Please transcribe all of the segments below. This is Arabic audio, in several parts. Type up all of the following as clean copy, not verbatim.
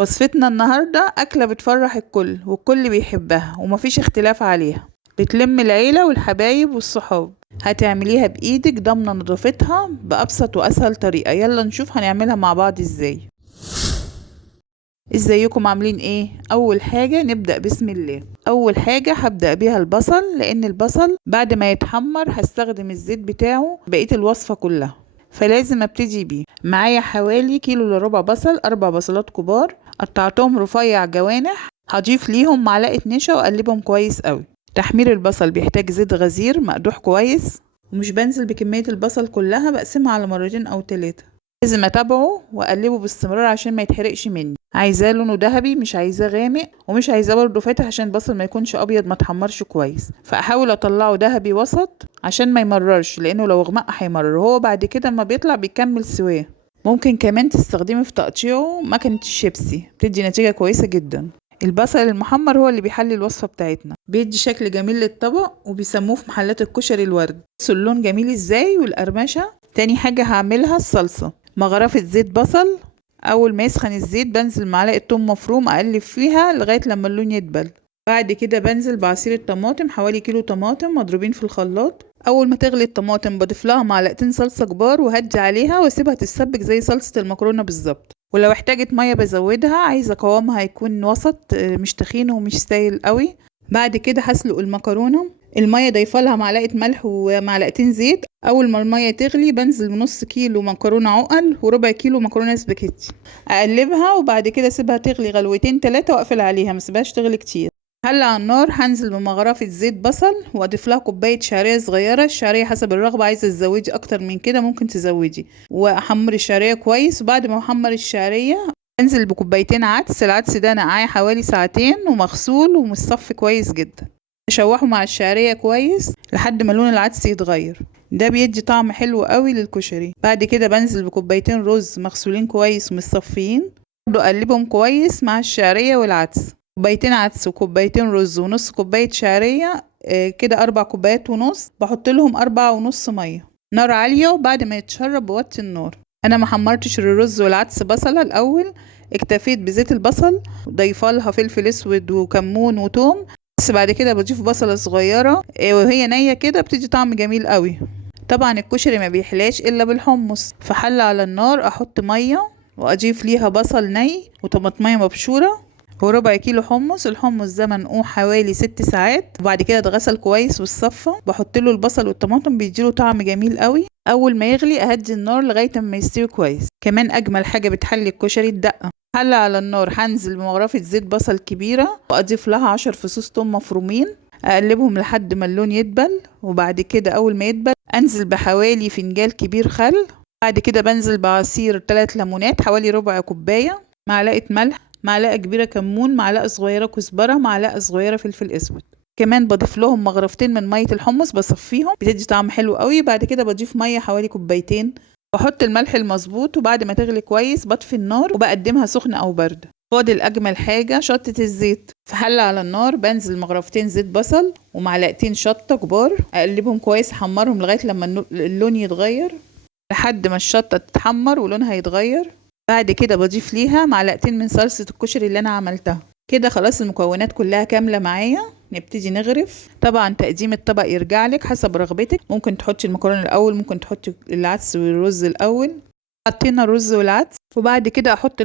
وصفتنا النهاردة أكلة بتفرح الكل والكل بيحبها ومفيش اختلاف عليها، بتلم العيلة والحبايب والصحاب. هتعمليها بإيدك ضامنة نظافتها بأبسط وأسهل طريقة. يلا نشوف هنعملها مع بعض ازاي. ازيكم عاملين ايه؟ اول حاجة نبدأ بسم الله. اول حاجة هبدأ بيها البصل، لان البصل بعد ما يتحمر هستخدم الزيت بتاعه بقية الوصفة كلها، فلازم ابتدي بيه. معايا حوالي كيلو الا ربع بصل، 4 بصلات كبار قطعتهم رفيع جوانح. هضيف ليهم معلقة نشا واقلبهم كويس قوي. تحمير البصل بيحتاج زيت غزير مقدوح كويس، ومش بنزل بكمية البصل كلها، بقسمها على مرتين او 3. لازم اتابعه واقلبه باستمرار عشان ما يتحرقش مني. عايزاه لونه ذهبي، مش عايزاه غامق، ومش عايزاه برضه فاتح عشان البصل ما يكونش ابيض ما اتحمرش كويس. فاحاول اطلعه ذهبي وسط عشان ما يمررش، لانه لو غمق هيمرر. هو بعد كده اما بيطلع بيكمل سواه. ممكن كمان تستخدمي في تقطيعه مكنة الشيبسي، بتدي نتيجة كويسة جدا. البصل المحمر هو اللي بيحلي الوصفة بتاعتنا، بيدي شكل جميل للطبق، وبيسموه في محلات الكشري الورد. بصوا اللون جميل ازاي والقرمشة. تاني حاجة هعملها الصلصة. مغرفة زيت بصل، اول ما يسخن الزيت بنزل معلقة توم مفروم اقلب فيها لغاية لما اللون يدبل. بعد كده بنزل بعصير الطماطم، حوالي كيلو طماطم مضروبين في الخلاط. اول ما تغلي الطماطم بضيف لها معلقتين صلصة كبار وهدي عليها واسيبها تتسبك زي صلصة المكرونة بالظبط. ولو احتاجت مية بزودها، عايزة قوامها يكون وسط، مش تخين ومش سايل قوي. بعد كده هسلق المكرونة. المية ضيفالها معلقة ملح ومعلقتين زيت. اول ما المية تغلي بنزل بنص كيلو مكرونة عقل وربع كيلو مكرونة سباكيتي، اقلبها وبعد كده اسيبها تغلي غلوتين 3 واقفل عليها، مسيبهاش تغلي كتير. هلا على النار هنزل بمغرفة زيت بصل واضيف لها كوباية شعرية صغيرة. الشعرية حسب الرغبة، عايزة تزودي اكتر من كده ممكن تزودي. واحمر الشعرية كويس، وبعد ما احمر الشعرية انزل بكوبايتين عدس. العدس ده نقعاه حوالي ساعتين ومغسول ومتصفي كويس جدا. اشوحه مع الشعرية كويس لحد ما لون العدس يتغير، ده بيدي طعم حلو قوي للكشري. بعد كده بنزل بكوبايتين رز مغسولين كويس ومتصفيين، برضو اقلبهم كويس مع الشعرية والعدس. كوبايتين عدس وكوبايتين رز ونص كوباية شعرية، كده 4 كوبايات ونص. بحط لهم 4.5 مية، نار عالية. وبعد ما يتشرب بوطي النار. انا ما حمرتش الرز والعدس بصلة الاول، اكتفيت بزيت البصل، ضيفه لها فلفل اسود وكمون وتوم. بس بعد كده بضيف بصلة صغيرة وهي نية كده، بتدي طعم جميل قوي. طبعا الكشري ما بيحلاش الا بالحمص. في حلة على النار احط مية واضيف ليها بصل ني وطماطمية مبشورة وربع كيلو حمص. الحمص ده منقوع حوالي 6 ساعات، وبعد كده اتغسل كويس والصفى. بحط له البصل والطماطم، بيديله طعم جميل قوي. اول ما يغلي اهدي النار لغايه ما يستوي كويس. كمان اجمل حاجه بتحلي الكشري الدقه. حلة على النار هنزل بمغرفة زيت بصل كبيرة واضيف لها 10 فصوص توم مفرومين، اقلبهم لحد ما اللون يدبل. وبعد كده اول ما يدبل انزل بحوالي فنجان كبير خل. بعد كده بنزل بعصير 3 ليمونات حوالي ربع كوباية، معلقة ملح، معلقة كبيرة كمون، معلقة صغيرة كزبرة، معلقة صغيرة فلفل اسود. كمان بضيف لهم مغرفتين من مية الحمص بصفيهم، بتدي طعم حلو قوي. بعد كده بضيف مية حوالي كوبايتين، بحط الملح المظبوط. وبعد ما تغلي كويس بطفي النار وبقدمها سخنة او باردة. فاضل اجمل حاجة شطة الزيت. في حلة على النار بنزل مغرفتين زيت بصل ومعلقتين شطة كبار، اقلبهم كويس، احمرهم لغاية لما اللون يتغير، لحد ما الشطة تتحمر ولونها يتغير. بعد كده بضيف ليها معلقتين من صلصة الكشري اللي انا عملتها. كده خلاص المكونات كلها كاملة معايا. نبتدي نغرف. طبعا تقديم الطبق يرجع لك حسب رغبتك، ممكن تحطي المكرونة الاول، ممكن تحطي العدس والرز الاول. حطينا الرز والعدس وبعد كده احط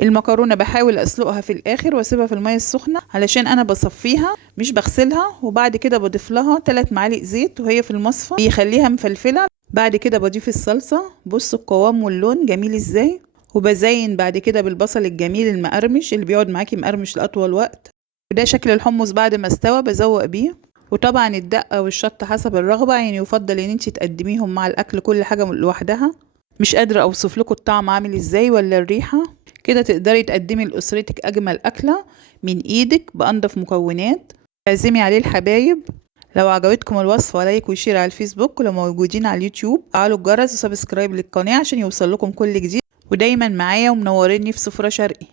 المكرونه بحاول اسلقها في الاخر واسيبها في الميه السخنه علشان انا بصفيها مش بغسلها. وبعد كده بضيف لها 3 معالق زيت وهي في المصفى بيخليها مفلفله. بعد كده بضيف الصلصه. بصوا القوام واللون جميل ازاي. وبزين بعد كده بالبصل الجميل المقرمش اللي بيقعد معاكي مقرمش لاطول وقت. وده شكل الحمص بعد ما استوى، بزوق بيه. وطبعا الدقه والشطه حسب الرغبه، يعني يفضل ان انت تقدميهم مع الاكل كل حاجه لوحدها. مش قادرة اوصف لكم الطعم عامل ازاي ولا الريحة. كده تقدري تقدمي لأسرتك اجمل اكلة من ايدك بانضف مكونات. تعزمي عليه الحبايب. لو عجبتكم الوصفة لايك وشير على الفيسبوك، ولو موجودين على اليوتيوب فعلوا الجرس وسبسكرايب للقناة عشان يوصل لكم كل جديد. ودايما معايا ومنوريني في سفرة شرقي.